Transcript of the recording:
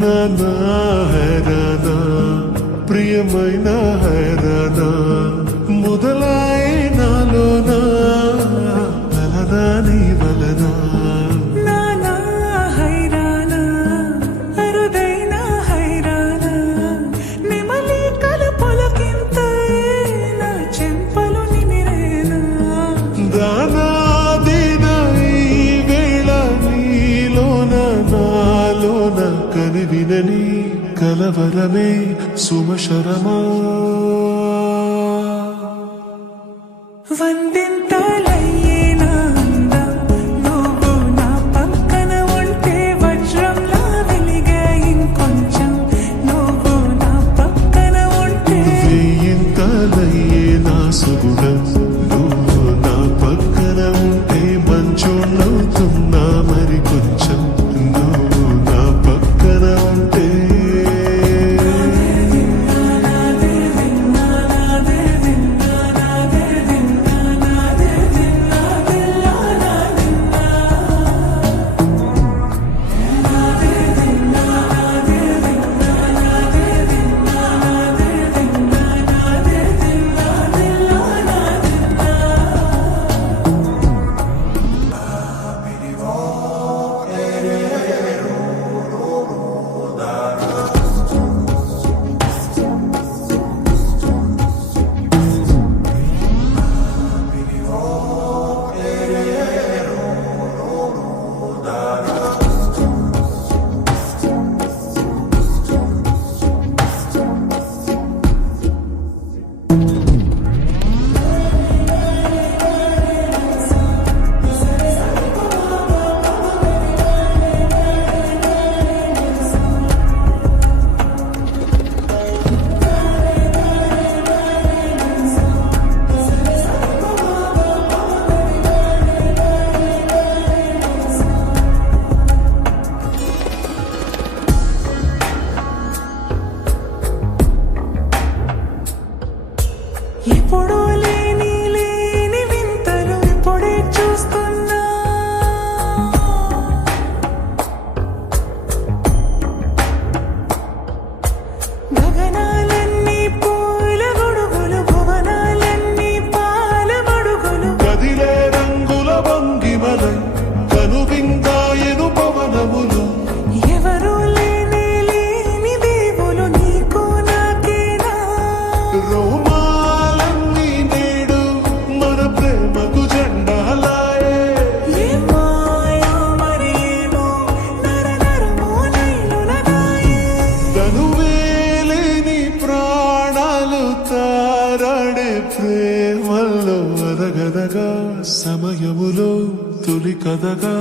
నానా హైరానా ప్రియమైన హైరానా మొదలాయి నాలోనా వలనా నీ వలనా నానా హైరానా అరుదైన హైరానా నెమలి కలుపులకింత నా చెంపలు నిమిరేనా దానాదినై వేళ నీలోన నాలోన కనివినని కలవరమే సుమశరమా వందింతలయ్యేనా అందం నువ్వు నా పక్కన ఉంటే వజ్రంలా వెలిగే ఇంకొంచెం నువ్వు నా పక్కన ఉంటే వేయింతలయ్యే నా సుగుణం నువ్వు నా పక్కన ఉంటే మంచోళ్ళవుతున్నా మరి కొంచెం నువ్వు నా పక్కన ఉంటే ఎప్పుడూ లేని లేని వింతలు ఇప్పుడే చూస్తున్నా గగనాలన్నీ పూల గొడుగులు భువనాలన్నీ పాల మడుగులు కదిలే రంగుల భంగిమలై కనువిందాయను పవనములు ఎవరూ లేని లేని దేవులు నీకు నాకేనా రోమాలన్నీ నేడు మన ప్రేమకు జెండాలాయే ఏ మాయో మరి ఏమో నర నరమో నైలునగాయే తనువేలేని ప్రాణాలు తారాడే ప్రేమల్లో అదగదగా సమయములో తొలి కదగా